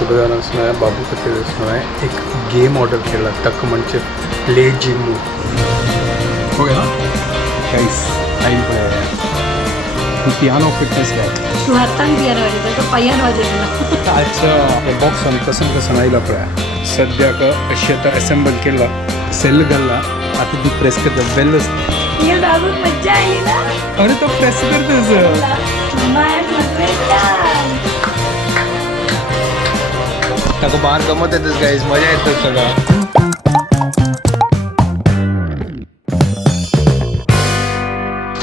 शुभदान असणार बाबू खातीर असणार एक गेम ऑर्डर केला तक म्हणजे प्ले जिमू हो गया गाइस टाइम पळया तू पियानो फिटनेस काय तू हातान पियानो वाजवतो तो पायान वाजवतो अच्छा हे बॉक्स आनी कसं कसं आयला पळया सद्याक अशें आतां असेंबल केला सेल घालला आता ती प्रेस करता बेल ये बाबू मज्जा आली ना अरे तो प्रेस करतेस माय ताका बार गमत येतच गाईज मजा येतच सगळं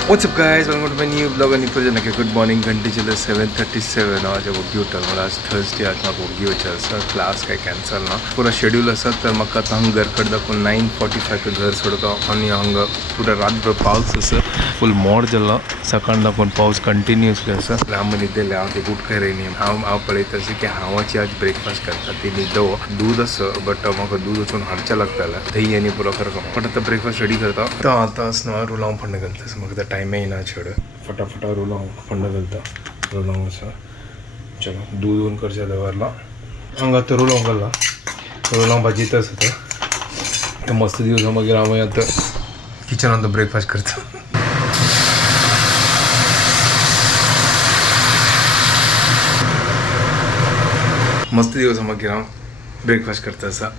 what's up guys welcome to my new blog आणि प्रोजेक्ट के गुड मॉर्निंग घंटी चले 7:37 आज होगी उठल मला आज थर्सडे आज म्हाका होगी वचर क्लास काय कॅन्सल ना पूरा शेड्यूल आसा तर म्हाका आतां हांगा घर कडेन दाखोवन 9:45 क घर सोडता आनी हांगा पुरा रातभर पावस आसा फूल मोड जाला सकाळ दाखोवन पावस कंटिन्युअसली आसा लांब न्हिदेले हांव ते उठकाय रेनी हांव पळयता अशें की हांवाची आज ब्रेकफास्ट करता ती न्हिदो दूध आसा बट म्हाका दूध वचून हाडचें लागतालें दही आनी पुरो करता बट आतां ब्रेकफास्ट रेडी करता तो आतां आसना रुलां फंड घालता म्हाका टाइम येना छेड फटाफटा रोलां फंड घालता रोलां आसा चलो दूध ऑन करचे दवरला हांगा आतां रोलां घालला रोलां भाजीत आसा तो मस्त दिवस मागीर हांव आतां किचनांत ब्रेकफास्ट करता मस्त दिवस मागीर हांव ब्रेकफास्ट करता आसा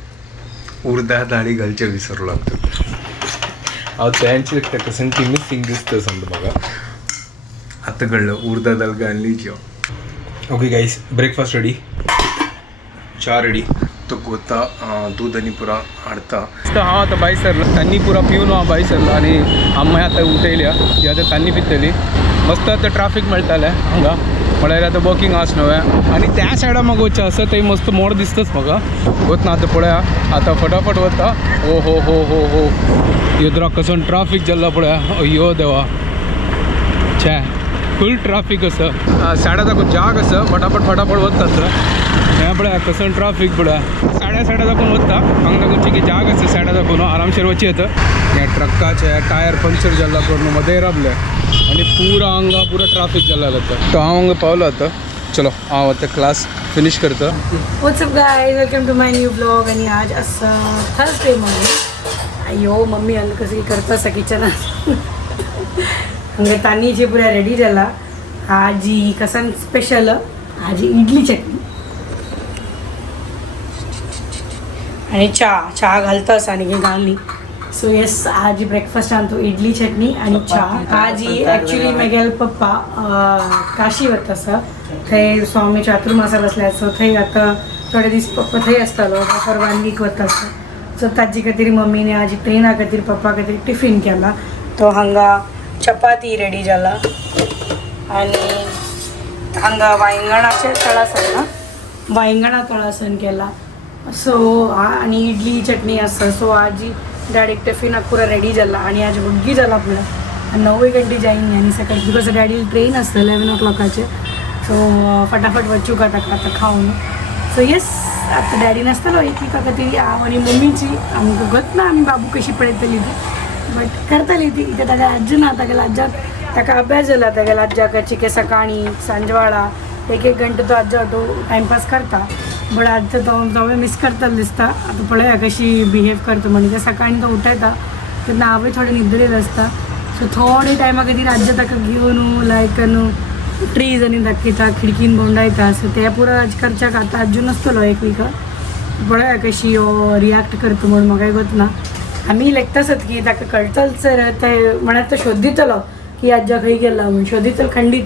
उर्दा दाळी घालचे विसरलो हांव त्यांची ताका संटी मिसिंग दिसता समजा म्हाका आतां कळलं उर्दा दाल घालली ज्यो ओके गाईस ब्रेकफास्ट रेडी चा रेडी तो गोता दूध आनी पुरा हाडता हांव आतां भायर सरला तांणी पुरा पिवन हांव भायर सरला आनी आम्माय आतां उठयल्या ती आतां तांणी पितली मस्त आतां ट्राफीक मेळटालें हांगा म्हळ्यार आतां वर्किंग आवर्स नव्हे आनी त्या सायडा म्हाका वचचें आसा थंय मस्त मोड दिसताच म्हाका वतना आतां पळया आतां फटाफट वता ओ हो हो हो हो येद्रा कसो ट्राफीक जाल्ला पळया अयो देवा छे फुल ट्राफीक आसा सायडा दाखोवन जाग आसा फटाफट वतात हें पळया कसो ट्राफीक पळया सायडा दाखोवन वता हांगा दाखोवची की जाग आसा सायडा दाखोवन आरामशेर वची येता ह्या ट्रकाचे टायर पंक्चर जाला करून मदें राबले आनी पुरा हांगा पुरा ट्राफीक जाला आतां तो हांव हांगा पावलो आतां चलो हांव आतां क्लास फिनिश करता what's up guys welcome to my new blog आणि आज असं थर्सडे मम्मी अयो मम्मी हांगा कसं करता आसा किचनात हांगा तान्नीची पुरा रेडी जाला आजी कसान स्पेशल आजी इडली चटणी आणि चा घालता आसा आनी घालली सो येस आज ब्रेकफास्ट आणतो इडली चटणी आणि चा आज ॲक्च्युली म्हगेल पप्पा काशी वता आसा थंय स्वामी चातुर्मासाक आसल्या सो थंय आतां थोडे दीस पप्पा थंय आसतालो फॉर 1 वीक वता आसा सो ताजे खातीर मम्मीने आज ट्रेना खातीर पप्पा खातीर टिफीन केला तो हांगा चपाती रेडी जाला आनी हांगा वांयगणाचे तळासन ना वांयगणा तळासन केला सो आनी इडली चटणी आसा सो आजी डायरेक्ट टिफिनाक पुरा रेडी जाला आनी आज भुग्गी जाला पुरा 9 घंटे जायनी आनी सकाळी बिकॉज डॅडी ट्रेन आसता 11 o'clockचे सो फटाफट वचूं का ताका आतां खावन सो येस आतां डॅडी नासतालो एक विका खातीर हांव आनी मम्मीची आमकां गत ना आमी बाबू कशी पळयतली ती बट करतली ती इथे ताज्या आजी ना तागेल्या आज्याक ताका अभ्यास जाला तागेल्या आज्याकाची की सकाळी सांजवाळा एक घंटे तो आज्या तो टायमपास करता बट आज तो मिस करता दिसता आतां पळया कशी बिहेव करता म्हणजे ते सकाळी तो उठयता तेन्ना हांवूय थोडे न्हिदरेल आसता सो थोडे टायमा खातीर आज्या ताका घेवन लायक ट्रीज आनी दाखयता खिडकीन भोंवडायता सो ते पुरो आज करच्याक आतां आजू नासतलो एक वीक पळया कशी रियाक्ट करता म्हणून म्हाका गत ना आमी लायक तसत की ताका कळटल सर ते म्हळ्यार तो शोधितलो की आज्या खंय गेला म्हणून शोधितलो खंडीत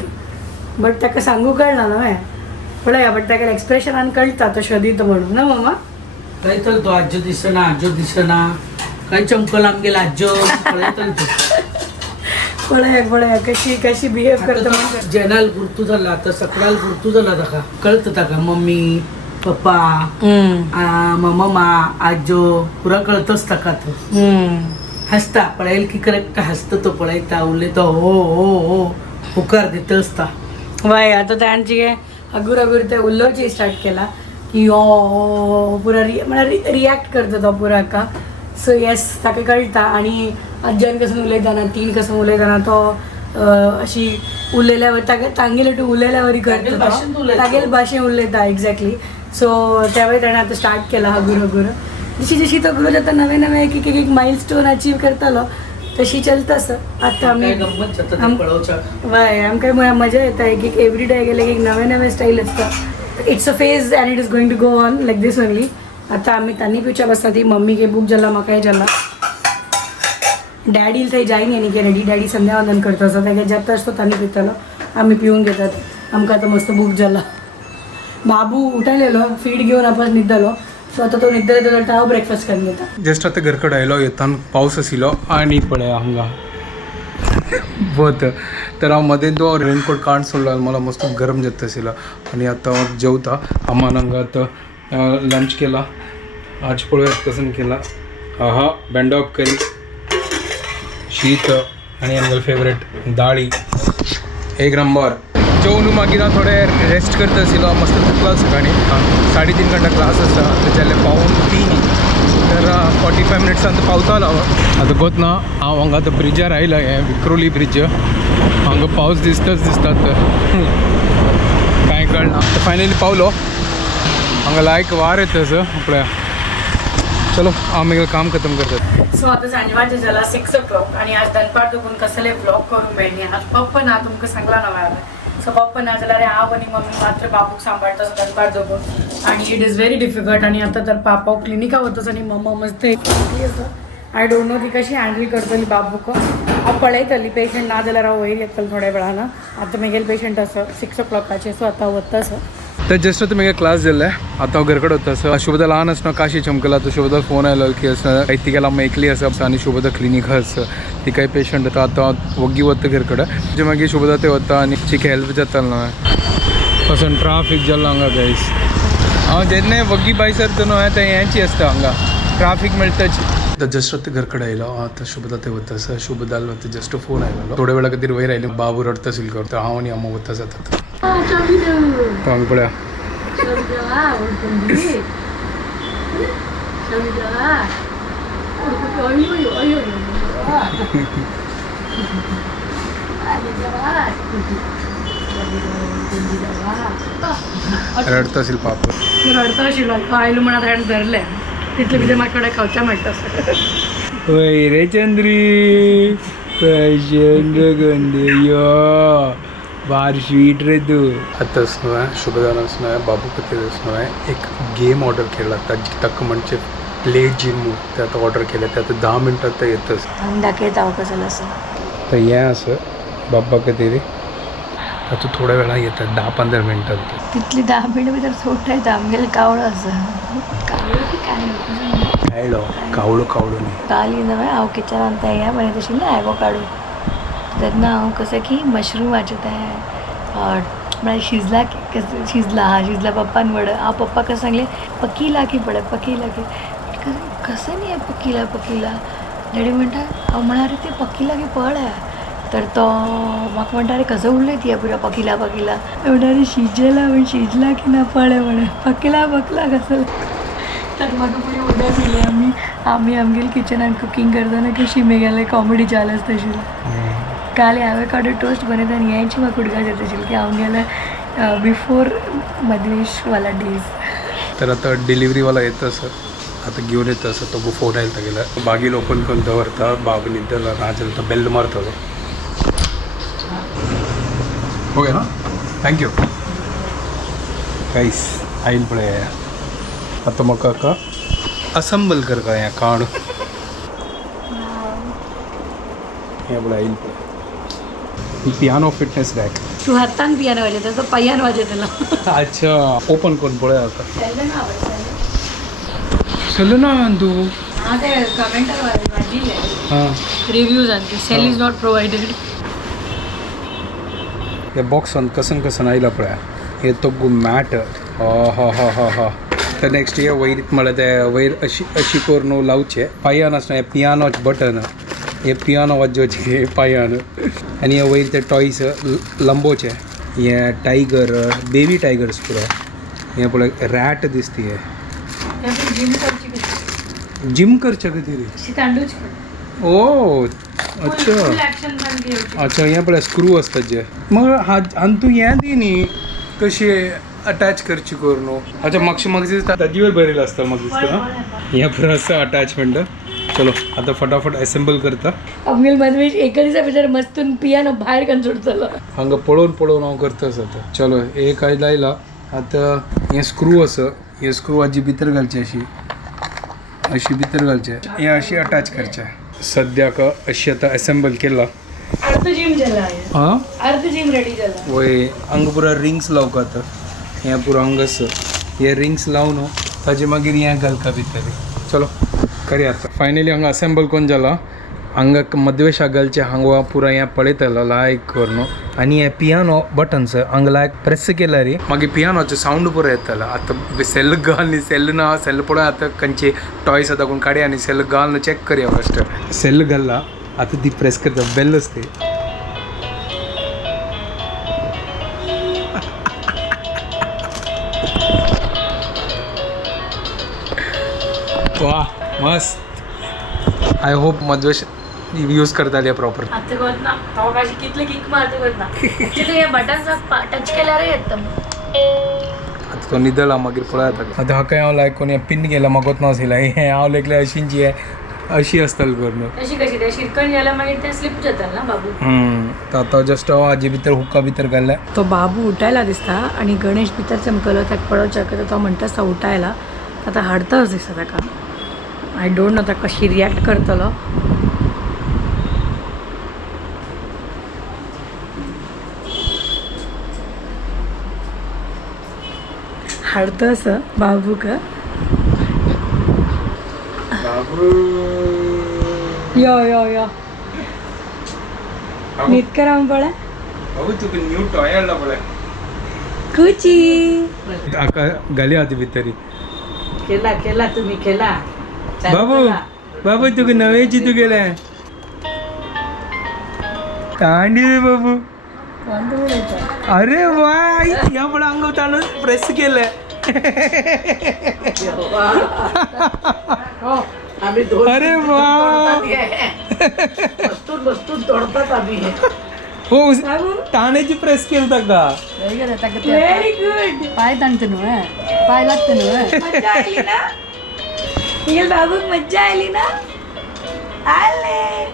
बट ताका सांगू कळना न्हय पळया बट ताका एक्सप्रेशनान कळटा तो शोधित म्हणून ना मम्मा कळटल तो आज्यो दिसना खंय चमकल आमगेलो आज्यो कळटल तो पळया कशी बिहेव करता म्हणून जेनाल गुर्तू जाला आतां सकाळाल गुर्तू जाला ताका कळटा ताका मम्मी पप्पा मम्मा आजो पुरा कळतोच ताका तो हसता पळयल की करेक्ट हसता तो पळयता उलयता हो हो हो होकार दिता आसता वय आतां तांची अगूर ते उलोवची स्टार्ट केला की हो पुरा म्हळ्यार रियाक्ट करता तो पुरा हाका सो येस ताका कळटा आनी आज्यान कसं उलयतना तीन कसं उलयतना तो अशी उलयल्या तांगेले तूं उलयल्या वरी करता तागेल भाशेन उलयता एक्झॅक्टली सो त्यावेळी त्याने आता स्टार्ट केला हा गुरु जशी जशी तो गुरु आता नवे नवे एक एक माइलस्टोन अचीव करतालो तशी चलतस आता आम्ही वय आमकां मजा येता एक एवरी डे गेले एक नवे स्टाईल असतं it's a phase and it is going to go on like this only आता आम्ही तांनी पिवच्या बसता ती मम्मी के बूक जाला म्हाकाय जाला डॅडी थंय जायन येणी की रेडी डॅडी संध्या वंदन करता असो ताका जेता असतो तांनी पितालो आम्ही पिवन घेतात आमकां आता मस्त बूक जाला बाबू उठयलेलो फीड घेऊन आपण न्हिदलो सो आता तो न्हिदलो जाल्यार हांव ब्रेकफास्ट करून घेता जस्ट आता घरकडे आयलो येताना पावस आशिल्लो आनी पळय हांगा वत तर हांव मदें तो रेनकोट काडून सोडलो मला मस्त गरम जाता आशिल्लो आनी आतां हांव जेवता अम्मान हांगा आतां लंच केला आज पळोवया कसं केला आहा बेंडॉप करी शीत आनी आमगेलो फेवरेट दाळी एक नंबर जेवून मागीर हांव थोडें रेस्ट करता आशिल्लो मस्त थकला सकाळी 3.5 घंटा क्लास आसा तेजाले पावून 3 तर 45 मिनिट्सान पावतालो आतां गोतना हांव हांगा आतां ब्रिजार आयला हें विक्रोली ब्रिज हांगा पावस दिसता कांय कळना फायनली पावलो हांगा लायक वार येता सर पळया चलो हांव म्हगेलें काम खतम करता सो आता सांजवाचे झाला 6 o'clock आणि आज दनपार दुखून कसले ब्लॉग करून मेळ्ळी आज पप्पा ना तुमकां सांगला ना मेळ्ळा सो पप्पा ना जाल्यार हांव आनी मम्मी मात्र बाबूक सांबाळटा दनपार दुखून आणि इट इज व्हेरी डिफिकल्ट आणि आता तर पापा क्लिनिका वतस आणि मम्मा मस्त एकली आसा आय डोंट नो ती कशी हँडल करतली बाबूक हांव पळयतली पेशंट ना जाल्यार हांव वयर येतलो थोड्या वेळान आता म्हगेले पेशंट आसा 6 o'clockचे सो आता वता सर तर जस्ट आता म्हगे क्लास जाल्ले आतां हांव घरा कडेन वता सो शुभदा ल्हान आसतना काशी चमकला तो शुभदा फोन आयलो की ती गेला एकली आसा आनी शुभदा क्लिनिका आसा ती काही पेशंट आतां आतां वग्गी वता घरा कडेन म्हणजे मागीर शुभदा ते वता आनी तिका हेल्प जाता न्हय पासून ट्राफीक जाल्लो हांगा गायस हांव जेन्ना वग्गी बाय सरता न्हय तें हेंची आसता हांगा ट्राफीक मेळटाची आतां जस्ट आतां घरा कडेन आयलो आतां शुभदा ते वता सर शुभदाल आतां जस्ट फोन आयलो थोड्या वेळा खातीर वयर आयले बाबू रडता सिल्कर तर हांव आनी अम्मा वता जाता हांगा पळया रडता आशिल्लो पाप रडता आशिल्लो आयलो म्हण आतां हांवें धरलें तितलें कितें म्हाका कडेन खावचें मेळटा ओय रे चंद्री चंद्र गंधयो बार स्वीट रे तू आतां न्हय शुभदान न्हय बाबू खातीर न्हय एक गेम ऑर्डर केला ताका म्हणजे प्ले जिम ते आतां ऑर्डर केले ते आतां 10 मिनटां ते येतच दाखयता हांव कसो आसा तर हें आसा बाबा खातीर आतां थोड्या वेळा येता 10-15 मिनटां तितली 10 मिनटां भितर सोडटा येता आमगेलो कावळो आसा कावळो की काय आयलो कावळो न्ही काल न्हय हांव किचनांत तें हें बरें आशिल्लें एवोकाडो तेन्ना हांव कसं की मशरूमाचें तें म्हळ्यार शिजला पप्पान म्हणून हांव पप्पा कसं सांगलें पकिला की पकिला की कसं नाही पकिला डॅडी म्हणटा हांव म्हणा अरे ते पकिला की पळय तर तो म्हाका म्हणटा अरे कसं उरलें ती पुरा पकिला म्हणटा अरे शिजला की ना पळय म्हणे पकिला कसं तर म्हाका पुरी उदक दिली आमी आमगेले किचनान कुकींग करतना कशी मेगेले कॉमेडी चालू आसता तशी काल एवोकाडो टोस्ट बनयता आनी हेंची म्हाका उडगास येता आशिल्ली की हांव गेल्यार बिफोर मधवेश वाला डेज तर आता डिलिव्हरीवाला येतं सर आता घेऊन येतं सर तो फोन आयला गेला बागील ओपन करून दवरता बाबू न्हिदला ना जाल्यार तो बेल मारता ओके ना थँक्यू गाईस आईल पळय आता म्हाका असेंबल करता हें काण हें पळय आईल पळय पियानो फिटनेस रॅक तू हातान पियानो वाजयता तो पांयान वाजयतलो अच्छा ओपन करून पळय आता चल ना तू हां ते कमेंटर वाजिल्ले हां रिव्ह्यूज आनी सेल इज नॉट प्रोवायडेड हे बॉक्सान कसन आयला पळय हे तो मॅट हा तर नेक्स्ट हे वयरीत म्हळ्यार ते वयर अशी करून लावचे पांयान आसना हे पियानोच बटन हे पियानो वाजोवचे हे पांयान आनी हे वयर ते टॉयस लंबोचे हे टायगर बेबी टायगर्स पुरो हे पळय रॅट दिसती हे जिम करचे खातीर ओ अच्छा हे पळय स्क्रू आसतात जे मग हात आनी तूं हें दी न्ही कशें अटॅच करची करू अच्छा मागची ताजीवर बरेल असतं मग दिसतं ना या पुरा असं अटॅचमेंट चलो आता फटाफट असेंबल करता अब्दुल मधवेश एका दिवसा भितर मस्तून पियानो बाहेर कन सोडतलो हांगा पळोवन हांव करताच आता चलो हे काय लायला आता हे स्क्रू असं हे स्क्रू आजी भितर घालचे अशी भितर घालचे हे अशी अटॅच करचे सद्याक अशी आता असेंबल केला अर्ध जिम झाला हां अर्ध जिम रेडी झाला वय हांगा पुरा रिंग्स लावका आता हे पुरा हांगा हे रिंग्स लावन ताजे मागीर हे घालका भितर चलो करी आता फायनली हांगा असेंबल कोण जाला हांगा मद्वेश घालचे हांगा पुरा हे पळयतलो लायक करून आनी हे पियानो बटन्स हांगा लायक प्रेस केला रे मागीर पियानोचो सावंड पुरो येतलो आतां सेल घाल न्ही सेल ना सेल पळय आतां खंयचे टॉयस आतां कोण काडया आनी सेल घाल ना चॅक करया फस्ट सेल घालला आतां ती प्रेस करता बेल आसते वा मस्त आय होप मद्वेश यूज करताले प्रॉपर आता करत ना तो काशी कितले किक मारते करत ना तिथे हे बटन टच केल्यार येतं आता तो निदला मागीर पळय आता हा काय हांव लायक कोणी पिन गेला मागोत नासला हे हांव लेकले अशींची अशी आसताली करून तशी कशी ते शिरकण गेल्या मागीर ते स्लिप जातात ना बाबू तर आता जस्ट हांव हाजे भितर हुक्का भितर घाल्ल्या तो बाबू उठायला दिसता आणि गणेश भितर चमकलो ताका पळोवच्या तर तो म्हणटा उठायला आता हाडताच दिसता ताका आय डोंट नो ताका कशी रिॲक्ट करतलो हाडतस बाबूक यो यो यो नीट करा पळय बाबू तुका न्यू टॉय हाडला पळय कुची ताका घाली आती भितर केला तुम्ही केला बाबू बाबू तुका नवे चितू गेले तांडी रे बाबू अरे वा या पण अंग ताणून प्रेस केलंय आम्ही दोन अरे वा बस्तून तोडतात आम्ही हो ताण्याची प्रेस केली का व्हेरी गुड पाय ताणते न्हू पाय लागते न्हू मज्जा आली ना निखिल बाबूक मज्जा आली ना आले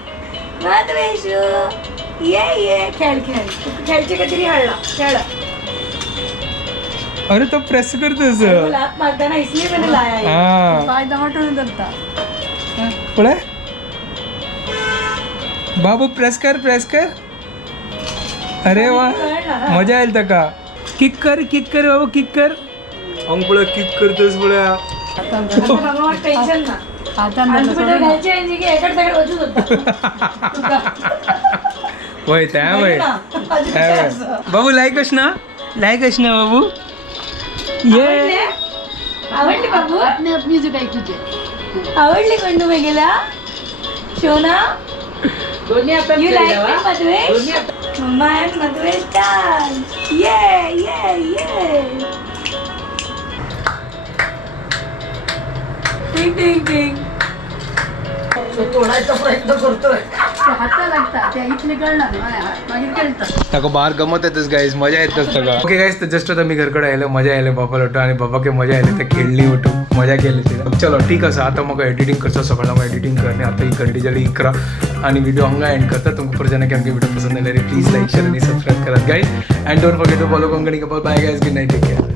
मधवेशू ये खेळ खेळचे काहीतरी हाडला खेळ अरे तो प्रेस करतोस लात मारताना इसलिए मैंने लाया है हा पाय दमाटून धरता पळे बाबू प्रेस कर अरे वा मजा येईल तका किक कर बाबू किक कर अंग पळय किक करतोस पळय टेन्शन ना कॉन्फिडर घ्यायचे आहे की एकडे तकडे वचूच होता होय त्या वय बाबू लायकच ना बाबू ये आवडली बाबू अपने अपनी जुटाई तुझे आवडली कोण तुम्ही गेला शोना दोन्ही आता यू लाईक मधवेश मम्मा एंड मधवेश डान्स ये टिंग टिंग टिंग तोडायचा प्रयत्न करतोय हाता लागता त्या इथले कळणार मागीर कळटा ताका बार गमत येतच गाईज मजा येतच ताका ओके गाईज तर जस्ट आता मी घरकडे आयलो मजा आयले बापाला वाटो आणि बाबाके मजा आयले ते खेळली वाटो मजा केली तिला चलो ठीक आसा आता म्हाका एडिटींग करचा सकाळी हांव एडिटींग करणे आता ही घंटी जाली 11 आणि व्हिडिओ हांगा एंड करता तुमकां परत की आमचे व्हिडिओ पसंद आयल्यार प्लीज लाईक शेअर आणि सबस्क्राईब करात guys and don't forget to follow Konkani couple bye guys good night take care